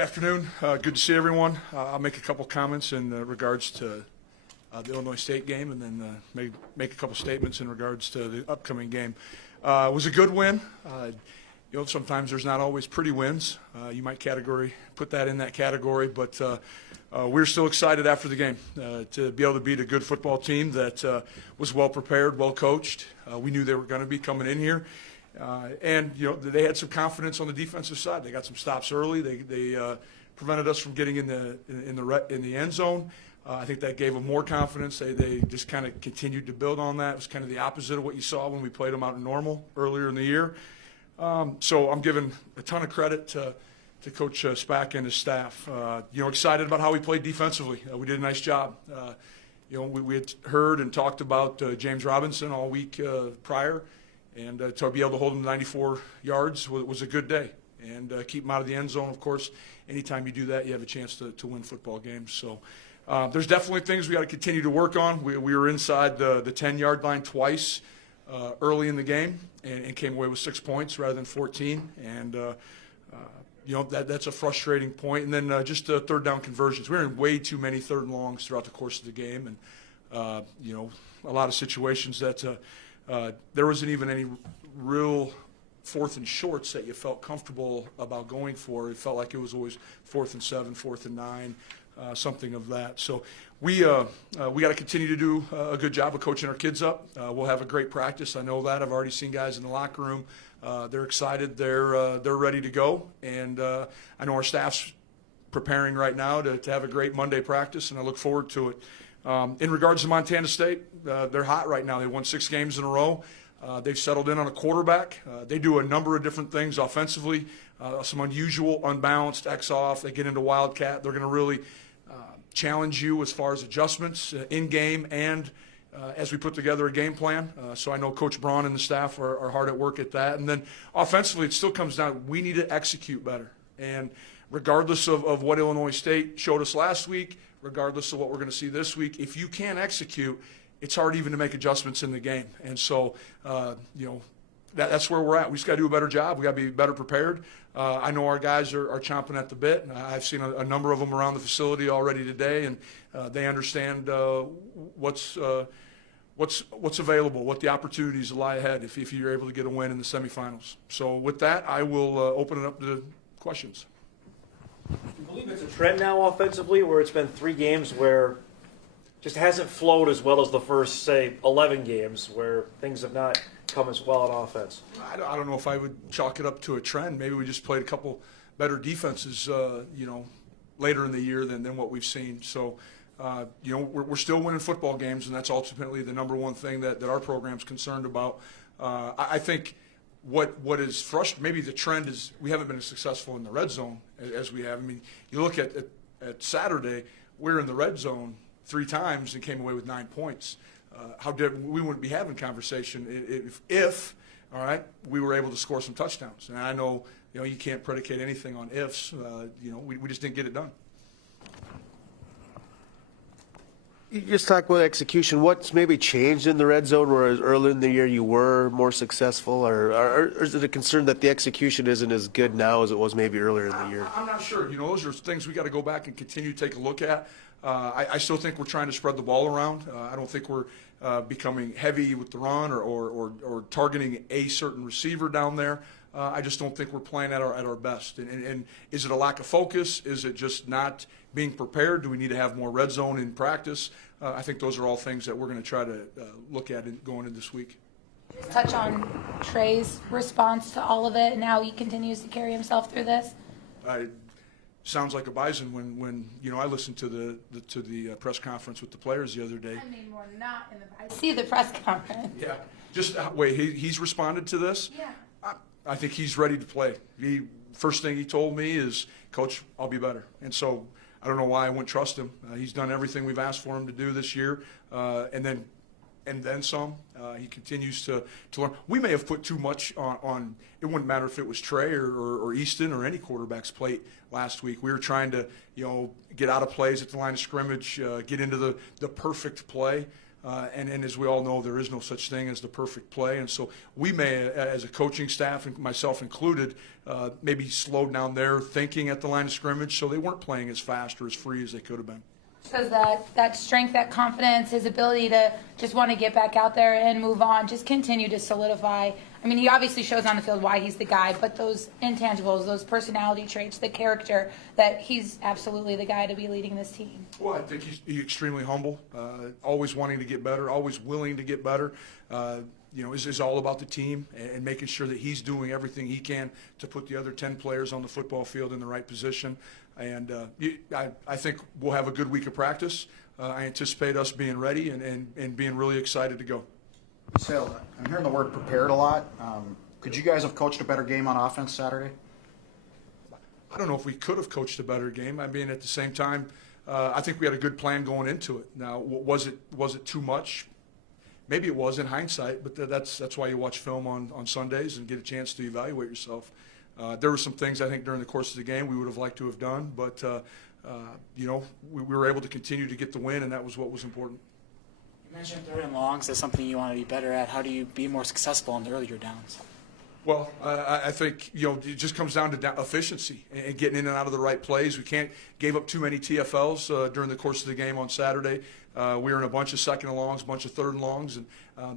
afternoon. Good to see everyone. I'll make a couple comments in regards to the Illinois State game, and then make a couple statements in regards to the upcoming game. It was a good win. Sometimes there's not always pretty wins. You might put that in that category, but we're still excited after the game to be able to beat a good football team that was well prepared, well coached. We knew they were going to be coming in here. And they had some confidence on the defensive side. They got some stops early. They prevented us from getting in the end zone. I think that gave them more confidence. They just kind of continued to build on that. It was kind of the opposite of what you saw when we played them out in normal earlier in the year. So I'm giving a ton of credit to Coach Spack and his staff. Excited about how we played defensively. We did a nice job. We had heard and talked about James Robinson all week prior. And to be able to hold him to 94 yards was a good day. And keep him out of the end zone, of course. Anytime you do that, you have a chance to win football games. So there's definitely things we got to continue to work on. We were inside the 10-yard line twice early in the game and came away with 6 points rather than 14. And, that's a frustrating point. And then just third down conversions. We were in way too many third and longs throughout the course of the game. And, a lot of situations that there wasn't even any real fourth and shorts that you felt comfortable about going for. It felt like it was always 4th and 7, 4th and 9, something of that. So we got to continue to do a good job of coaching our kids up. We'll have a great practice. I know that. I've already seen guys in the locker room. They're excited. They're ready to go. And I know our staff's preparing right now to have a great Monday practice, and I look forward to it. In regards to Montana State, they're hot right now. They won 6 games in a row. They've settled in on a quarterback. They do a number of different things offensively, some unusual, unbalanced X-off. They get into Wildcat. They're going to really challenge you as far as adjustments in-game and as we put together a game plan. So I know Coach Braun and the staff are hard at work at that. And then offensively, it still comes down, we need to execute better. And regardless of what Illinois State showed us last week, regardless of what we're going to see this week, if you can't execute, it's hard even to make adjustments in the game. And so, that's where we're at. We just got to do a better job. We got to be better prepared. I know our guys are chomping at the bit. I've seen a number of them around the facility already today, and they understand what's available, what the opportunities lie ahead if you're able to get a win in the semifinals. So with that, I will open it up to questions. Do you believe it's a trend now offensively where it's been 3 games where just hasn't flowed as well as the first, say, 11 games where things have not come as well on offense? I don't know if I would chalk it up to a trend. Maybe we just played a couple better defenses, later in the year than what we've seen. So, we're still winning football games, and that's ultimately the number one thing that our program's concerned about. I think what is frustrating, maybe the trend is we haven't been as successful in the red zone as we have. I mean, you look at Saturday, we were in the red zone 3 times and came away with 9 points. We wouldn't be having conversation if all right, we were able to score some touchdowns. And I know, you can't predicate anything on ifs. We just didn't get it done. You just talk about execution. What's maybe changed in the red zone, whereas earlier in the year you were more successful, or is it a concern that the execution isn't as good now as it was maybe earlier in the year? I'm not sure. Those are things we got to go back and continue to take a look at. I still think we're trying to spread the ball around. I don't think we're becoming heavy with the run or targeting a certain receiver down there. I just don't think we're playing at our best. And is it a lack of focus? Is it just not being prepared? Do we need to have more red zone in practice? I think those are all things that we're going to try to look at going into this week. Just touch on Trey's response to all of it and how he continues to carry himself through this. Sounds like a Bison when I listened to the press conference with the players the other day. I mean, we're not in the Bison. See the press conference. Yeah, just wait. He's responded to this. Yeah. I think he's ready to play. First thing he told me is, "Coach, I'll be better." And so I don't know why I wouldn't trust him. He's done everything we've asked for him to do this year, and then some. He continues to learn. We may have put too much on. It wouldn't matter if it was Trey or Easton or any quarterback's plate last week. We were trying to get out of plays at the line of scrimmage, get into the perfect play. And as we all know, there is no such thing as the perfect play. And so we may, as a coaching staff, and myself included, maybe slowed down their thinking at the line of scrimmage so they weren't playing as fast or as free as they could have been. Shows that strength, that confidence, his ability to just want to get back out there and move on, just continue to solidify. I mean, he obviously shows on the field why he's the guy, but those intangibles, those personality traits, the character, that he's absolutely the guy to be leading this team. Well, I think he's extremely humble, always wanting to get better, always willing to get better. Is all about the team and making sure that he's doing everything he can to put the other 10 players on the football field in the right position. And I think we'll have a good week of practice. I anticipate us being ready and being really excited to go. So I'm hearing the word prepared a lot. Could you guys have coached a better game on offense Saturday? I don't know if we could have coached a better game. I mean, at the same time, I think we had a good plan going into it. Now, was it too much? Maybe it was in hindsight, but that's why you watch film on Sundays and get a chance to evaluate yourself. There were some things I think during the course of the game we would have liked to have done, but we were able to continue to get the win, and that was what was important. You mentioned third and longs as something you want to be better at. How do you be more successful on the earlier downs? Well, I think, it just comes down to efficiency and getting in and out of the right plays. We gave up too many TFLs during the course of the game on Saturday. We were in a bunch of second and longs, a bunch of third and longs, and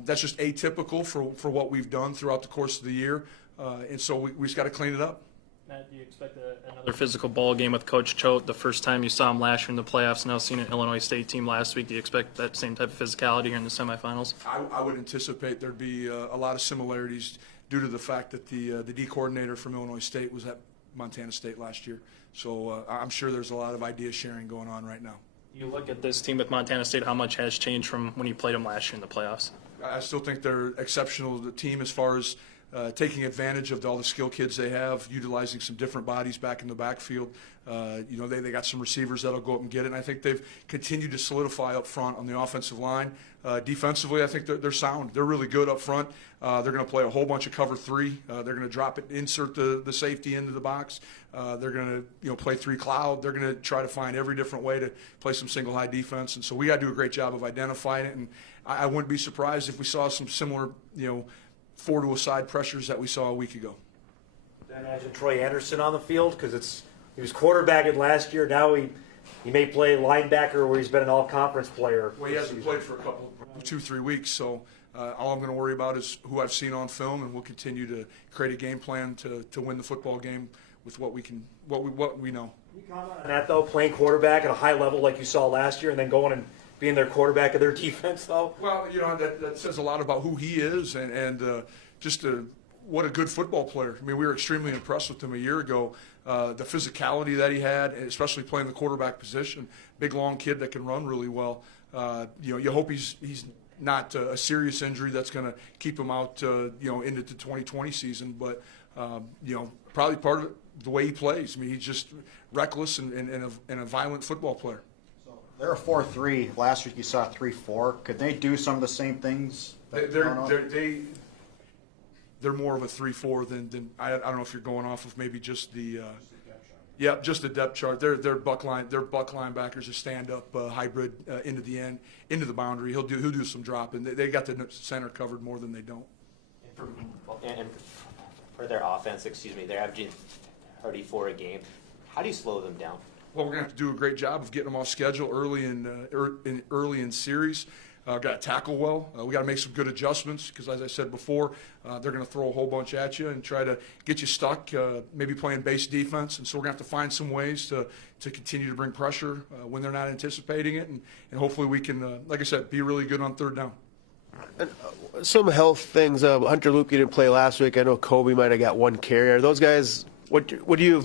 that's just atypical for what we've done throughout the course of the year. And so we just got to clean it up. Matt, do you expect another physical ball game with Coach Choate? The first time you saw him last year in the playoffs, now seeing an Illinois State team last week, do you expect that same type of physicality here in the semifinals? I would anticipate there'd be a lot of similarities due to the fact that the D coordinator from Illinois State was at Montana State last year. So I'm sure there's a lot of idea sharing going on right now. You look at this team with Montana State, how much has changed from when you played them last year in the playoffs? I still think they're exceptional, the team, as far as taking advantage of all the skill kids they have, utilizing some different bodies back in the backfield. They got some receivers that'll go up and get it, and I think they've continued to solidify up front on the offensive line. Defensively, I think they're sound. They're really good up front. They're going to play a whole bunch of cover three. They're going to drop it, insert the safety into the box. They're going to play three cloud. They're going to try to find every different way to play some single high defense, and so we got to do a great job of identifying it. And I wouldn't be surprised if we saw some similar, four to a side pressures that we saw a week ago. I imagine Troy Anderson on the field because he was quarterbacking last year. Now he may play linebacker where he's been an all-conference player. Well, he hasn't played for 2-3 weeks, so all I'm going to worry about is who I've seen on film, and we'll continue to create a game plan to win the football game with what we know. Can you comment on that, though, playing quarterback at a high level like you saw last year and then going and being their quarterback of their defense, though? Well, that says a lot about who he is and what a good football player. I mean, we were extremely impressed with him a year ago. The physicality that he had, especially playing the quarterback position, big, long kid that can run really well. You hope he's not a serious injury that's going to keep him out, into the 2020 season. But, probably part of the way he plays. I mean, he's just reckless and a violent football player. They're a 4-3. Last week you saw 3-4. Could they do some of the same things? They're more of a 3-4 than I don't know if you're going off of maybe just the just the depth chart. They're buck linebackers, a stand up hybrid into the end, into the boundary. He'll do some dropping. They got the center covered more than they don't. And for their offense, they're averaging 34 a game. How do you slow them down? Well, we're going to have to do a great job of getting them off schedule early in series. Got to tackle well. We got to make some good adjustments because, as I said before, they're going to throw a whole bunch at you and try to get you stuck, maybe playing base defense. And so we're going to have to find some ways to continue to bring pressure when they're not anticipating it. And hopefully we can, like I said, be really good on third down. Some health things. Hunter Luke didn't play last week. I know Kobe might have got one carry. Are those guys? What do you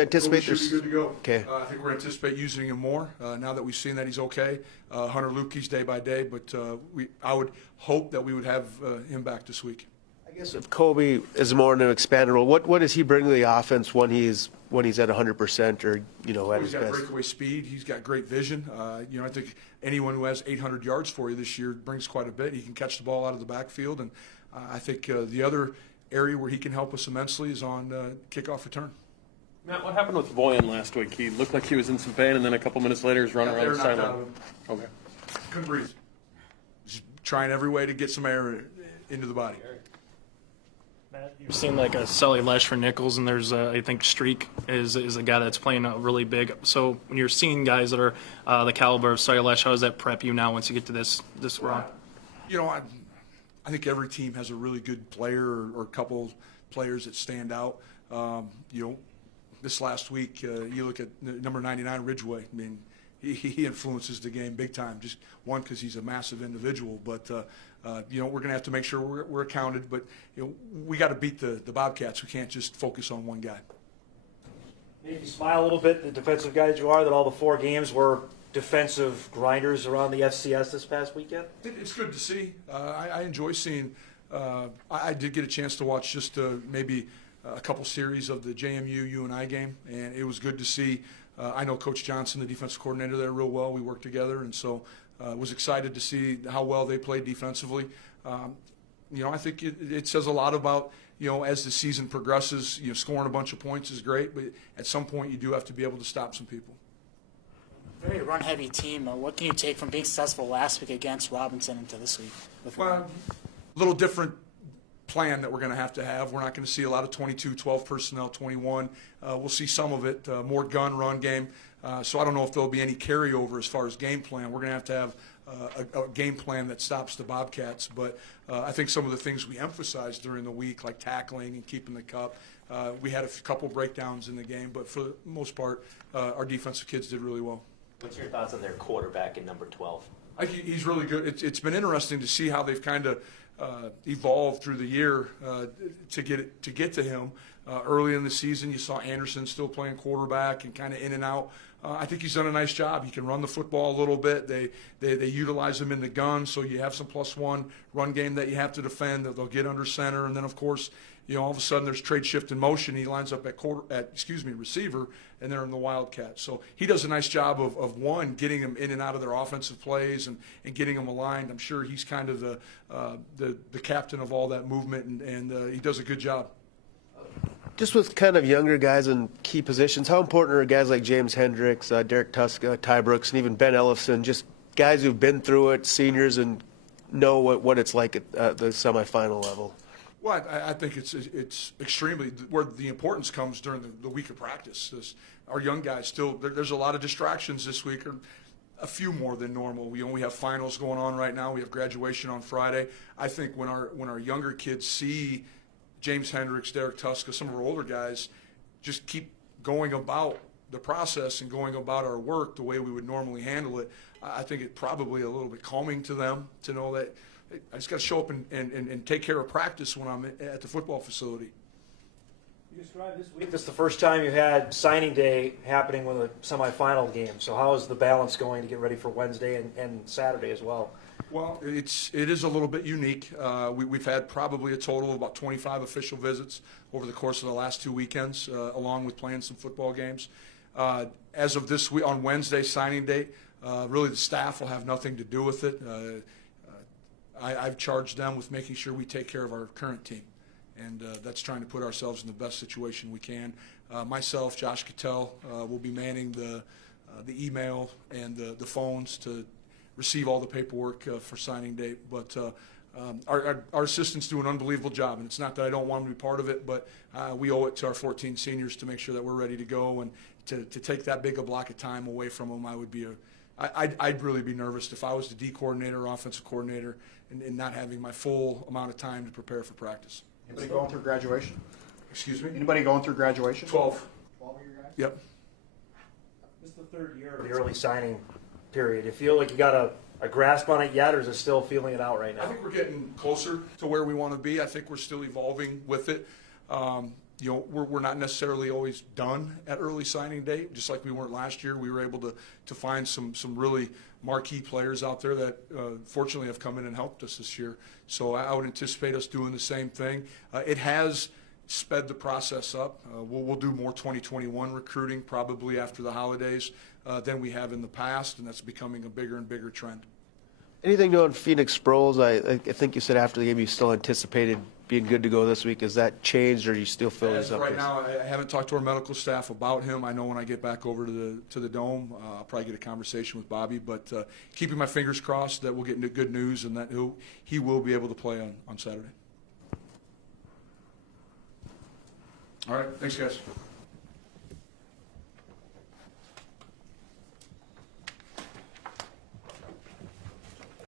anticipate? We should be good to go. Okay. I think we're anticipate using him more now that we've seen that he's okay. Hunter Luke's day by day, but I would hope that we would have him back this week. I guess if Kobe is more in an expanded role, what does he bring to the offense when he's at 100% or at his He's got best? breakaway speed. He's got great vision. I think anyone who has 800 yards for you this year brings quite a bit. He can catch the ball out of the backfield, and I think the other area where he can help us immensely is on kickoff return. Matt, what happened with Boyan last week? He looked like he was in some pain, and then a couple minutes later, he's running around the sideline. Okay. Couldn't breathe. trying every way to get some air into the body. Matt, you've seen like a Sully Lesh for Nichols, and there's I think Streak is a guy that's playing really big. So when you're seeing guys that are the caliber of Sully Lesh, how does that prep you now once you get to this round? You know, I think every team has a really good player or a couple players that stand out. You know, this last week, you look at number 99, Ridgeway. I mean, he influences the game big time. Just one, because he's a massive individual, but you know, we're going to have to make sure we're accounted. But you know, we got to beat the Bobcats. We can't just focus on one guy. Maybe smile a little bit, the defensive guys you are, that all the 4 games were defensive grinders around the FCS this past weekend. It's good to see. I enjoy seeing. I did get a chance to watch just maybe a couple series of the JMU UNI game, and it was good to see. I know Coach Johnson, the defensive coordinator there, real well. We worked together, and so was excited to see how well they played defensively. You know, I think it says a lot about, you know, as the season progresses, you know, scoring a bunch of points is great, but at some point you do have to be able to stop some people. Very run-heavy team. What can you take from being successful last week against Robinson into this week? Well, a little different plan that we're going to have. We're not going to see a lot of 22, 12 personnel, 21. We'll see some of it, more gun run game. So I don't know if there'll be any carryover as far as game plan. We're going to have a game plan that stops the Bobcats. But I think some of the things we emphasized during the week, like tackling and keeping the cup, we had a couple breakdowns in the game. But for the most part, our defensive kids did really well. What's your thoughts on their quarterback in number 12? He's really good. It's been interesting to see how they've kind of evolved through the year to get to him. Early in the season, you saw Anderson still playing quarterback and kind of in and out. I think he's done a nice job. He can run the football a little bit. They utilize him in the gun, so you have some +1 run game that you have to defend. That they'll get under center, and then of course, you know, all of a sudden there's trade shift in motion. He lines up at receiver, and they're in the Wildcat. So he does a nice job of one, getting them in and out of their offensive plays and getting them aligned. I'm sure he's kind of the captain of all that movement, and he does a good job. Just with kind of younger guys in key positions, how important are guys like James Hendricks, Derek Tuska, Ty Brooks, and even Ben Ellefson, just guys who've been through it, seniors, and know what it's like at the semifinal level? Well, I think it's extremely where the importance comes during the week of practice. Our young guys still there's a lot of distractions this week, or a few more than normal. We have finals going on right now. We have graduation on Friday. I think when our younger kids see James Hendricks, Derek Tuska, some of our older guys just keep going about the process and going about our work the way we would normally handle it, I think it's probably a little bit calming to them to know that I just got to show up and take care of practice when I'm at the football facility. You described this week, this is the first time you had signing day happening with a semifinal game. So how is the balance going to get ready for Wednesday and Saturday as well? Well, it is a little bit unique. We've had probably a total of about 25 official visits over the course of the last 2 weekends, along with playing some football games. As of this week, on Wednesday, signing date, really the staff will have nothing to do with it. I've charged them with making sure we take care of our current team, and that's trying to put ourselves in the best situation we can. Myself, Josh Cattell, will be manning the email and the phones to receive all the paperwork for signing date. But our assistants do an unbelievable job, and it's not that I don't want them to be part of it, but we owe it to our 14 seniors to make sure that we're ready to go, and to take that big a block of time away from them, I'd really be nervous if I was the D coordinator or offensive coordinator and not having my full amount of time to prepare for practice. Anybody going through graduation? Excuse me? Anybody going through graduation? 12. 12 of your guys? Yep. This is the third year of the early signing period. You feel like you got a grasp on it yet, or is it still feeling it out right now? I think we're getting closer to where we want to be. I think we're still evolving with it. You know, we're not necessarily always done at early signing date, just like we weren't last year. We were able to find some really marquee players out there that fortunately have come in and helped us this year. So I would anticipate us doing the same thing. It has sped the process up. We'll do more 2021 recruiting probably after the holidays than we have in the past, and that's becoming a bigger and bigger trend. Anything new on Phoenix Sproles? I think you said after the game you still anticipated being good to go this week. Has that changed, or do you still feel As he's of up? right now, I haven't talked to our medical staff about him. I know when I get back over to the Dome, I'll probably get a conversation with Bobby, but keeping my fingers crossed that we'll get good news and that he will be able to play on Saturday. All right, thanks, guys.